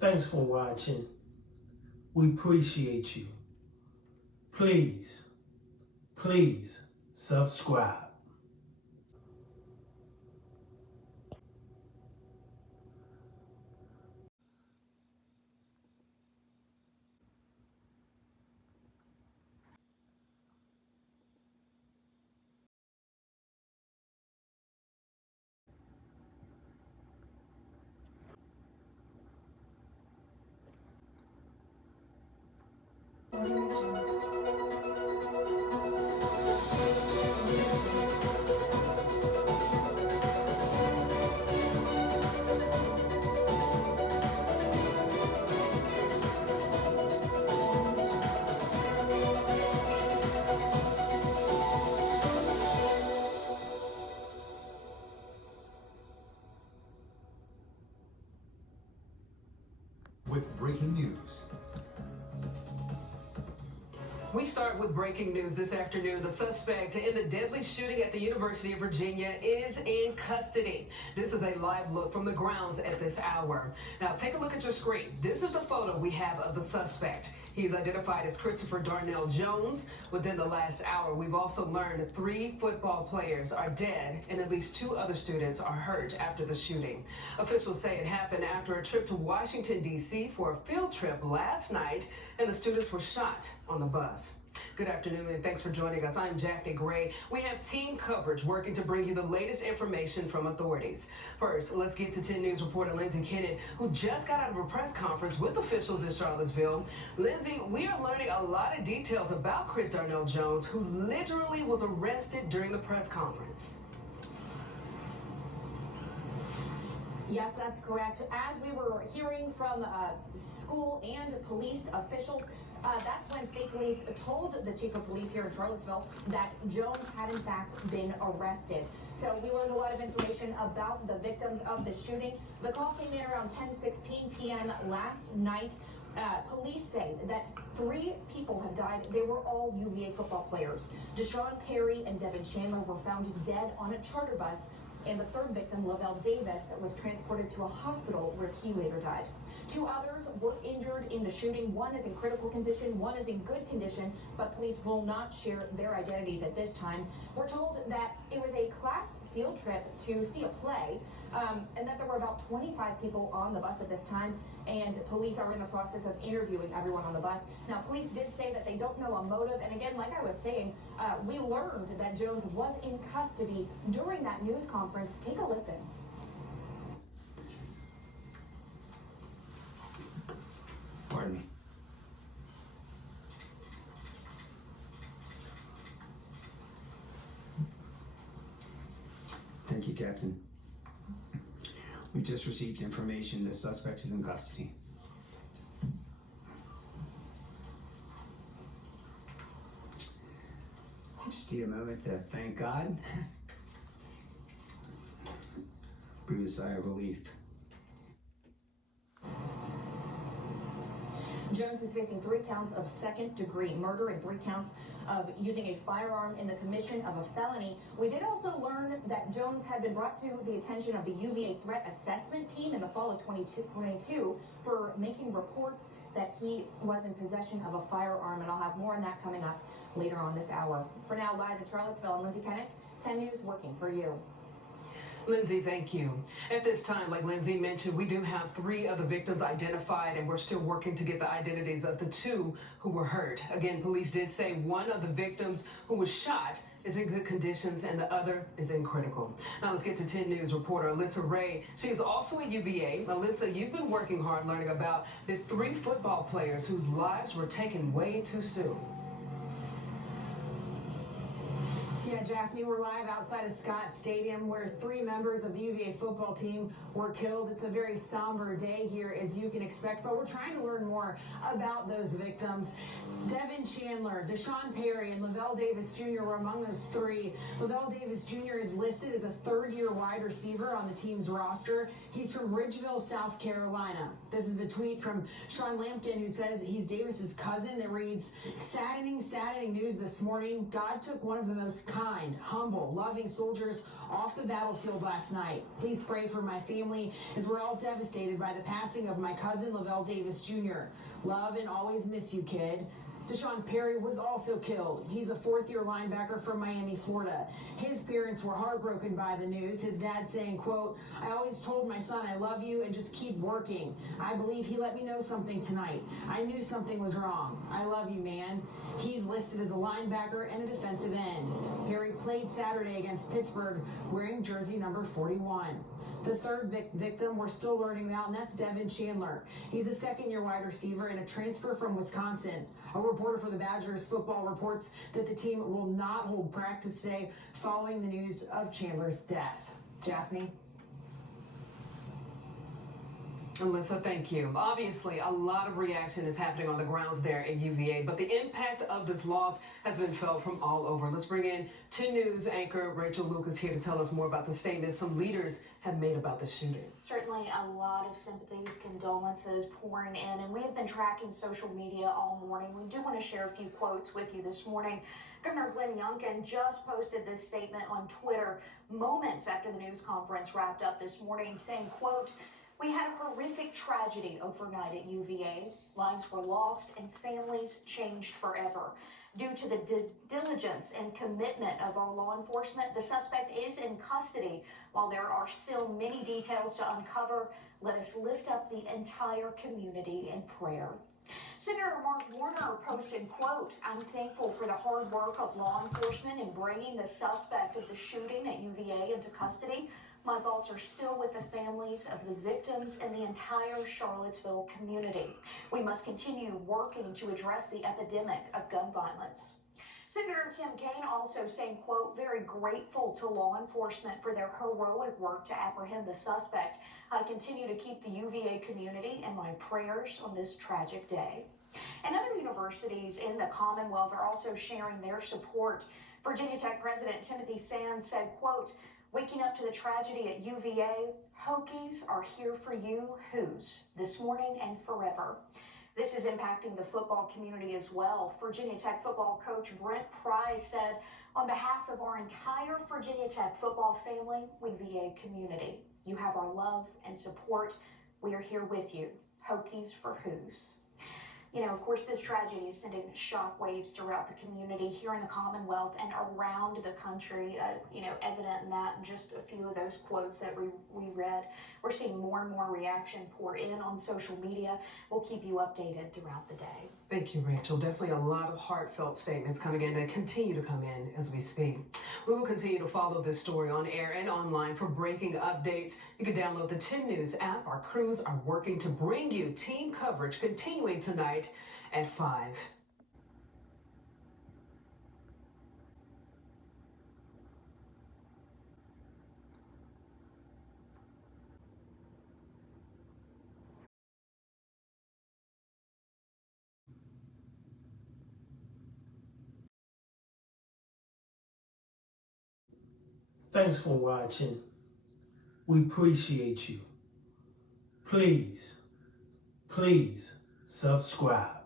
Thanks for watching. We appreciate you. Please subscribe. With breaking news. We start with breaking news this afternoon. The suspect in the deadly shooting at the University of Virginia is in custody. This is a live look from the grounds at this hour. Now, take a look at your screen. This is the photo we have of the suspect. He's identified as Christopher Darnell Jones. Within the last hour, we've also learned 3 football players are dead and at least 2 other students are hurt after the shooting. Officials say it happened after a trip to Washington, D.C. for a field trip last night, and the students were shot on the bus. Good afternoon and thanks for joining us. I'm Jackie Gray. We have team coverage working to bring you the latest information from authorities. First, let's get to 10 News reporter Lindsay Kennett, who just got out of a press conference with officials in Charlottesville. Lindsay, we are learning a lot of details about Chris Darnell Jones, who literally was arrested during the press conference. Yes, that's correct. As we were hearing from school and police officials, that's when state police told the chief of police here in Charlottesville that Jones had in fact been arrested. So we learned a lot of information about the victims of the shooting. The call came in around 10:16 p.m. last night. Police say that 3 people have died. They were all UVA football players. Deshaun Perry and Devin Chandler were found dead on a charter bus. And the 3rd victim, Lavelle Davis, was transported to a hospital where he later died. 2 others were injured in the shooting. 1 is in critical condition, 1 is in good condition, but police will not share their identities at this time. We're told that it was a class field trip to see a play, and that there were about 25 people on the bus at this time, and police are in the process of interviewing everyone on the bus. Now, police did say that they don't know a motive, and again, like I was saying, we learned that Jones was in custody during that news conference. Take a listen. Pardon me. Thank you, Captain. We just received information the suspect is in custody. Just need a moment to thank God. Breathe a sigh of relief. Jones is facing 3 counts of second-degree murder and 3 counts of using a firearm in the commission of a felony. We did also learn that Jones had been brought to the attention of the UVA Threat Assessment Team in the fall of 2022 for making reports that he was in possession of a firearm, and I'll have more on that coming up later on this hour. For now, live in Charlottesville, I'm Lindsay Kennett, 10 News working for you. Lindsay, thank you. At this time, like Lindsay mentioned, we do have 3 of the victims identified, and we're still working to get the identities of the 2 who were hurt. Again, police did say 1 of the victims who was shot is in good conditions and the other is in critical. Now let's get to 10 News reporter Alyssa Ray. She is also at UVA. Alyssa, you've been working hard learning about the 3 football players whose lives were taken way too soon. Yeah, Jack, we were live outside of Scott Stadium where 3 members of the UVA football team were killed. It's a very somber day here, as you can expect, but we're trying to learn more about those victims. Devin Chandler, Deshaun Perry, and Lavelle Davis Jr. were among those 3. Lavelle Davis Jr. is listed as a 3rd-year wide receiver on the team's roster. He's from Ridgeville, South Carolina. This is a tweet from Sean Lampkin, who says he's Davis's cousin, that reads, saddening news this morning. God took one of the most kind, humble, loving soldiers off the battlefield last night. Please pray for my family, as we're all devastated by the passing of my cousin, Lavelle Davis Jr. Love and always miss you, kid. Deshaun Perry was also killed. He's a fourth-year linebacker from Miami, Florida. His parents were heartbroken by the news. His dad saying, quote, I always told my son I love you and just keep working. I believe he let me know something tonight. I knew something was wrong. I love you, man. He's listed as a linebacker and a defensive end. Perry played Saturday against Pittsburgh wearing jersey number 41. The third victim we're still learning about, and that's Devin Chandler. He's a second-year wide receiver and a transfer from Wisconsin. A reporter for the Badgers football reports that the team will not hold practice today following the news of Chandler's death. Japhanie? Alyssa, thank you. Obviously, a lot of reaction is happening on the grounds there at UVA, but the impact of this loss has been felt from all over. Let's bring in 10 News anchor Rachel Lucas here to tell us more about the statement some leaders have made about the shooting. Certainly a lot of sympathies, condolences pouring in, and we have been tracking social media all morning. We do want to share a few quotes with you this morning. Governor Glenn Youngkin just posted this statement on Twitter moments after the news conference wrapped up this morning, saying, quote, we had a horrific tragedy overnight at UVA. Lives were lost and families changed forever. Due to the diligence and commitment of our law enforcement, the suspect is in custody. While there are still many details to uncover, let us lift up the entire community in prayer. Senator Mark Warner posted, quote, I'm thankful for the hard work of law enforcement in bringing the suspect of the shooting at UVA into custody. My thoughts are still with the families of the victims and the entire Charlottesville community. We must continue working to address the epidemic of gun violence. Senator Tim Kaine also saying, quote, very grateful to law enforcement for their heroic work to apprehend the suspect. I continue to keep the UVA community in my prayers on this tragic day. And other universities in the Commonwealth are also sharing their support. Virginia Tech President Timothy Sands said, quote, waking up to the tragedy at UVA, Hokies are here for you, Hoos, this morning and forever. This is impacting the football community as well. Virginia Tech football coach Brent Pryce said, on behalf of our entire Virginia Tech football family, UVA community, you have our love and support. We are here with you. Hokies for Hoos. You know, of course, this tragedy is sending shockwaves throughout the community here in the Commonwealth and around the country, evident in that, and just a few of those quotes that we read. We're seeing more and more reaction pour in on social media. We'll keep you updated throughout the day. Thank you, Rachel. Definitely a lot of heartfelt statements coming in that continue to come in as we speak. We will continue to follow this story on air and online for breaking updates. You can download the 10 News app. Our crews are working to bring you team coverage continuing tonight at 5. Thanks for watching. We appreciate you. Please subscribe.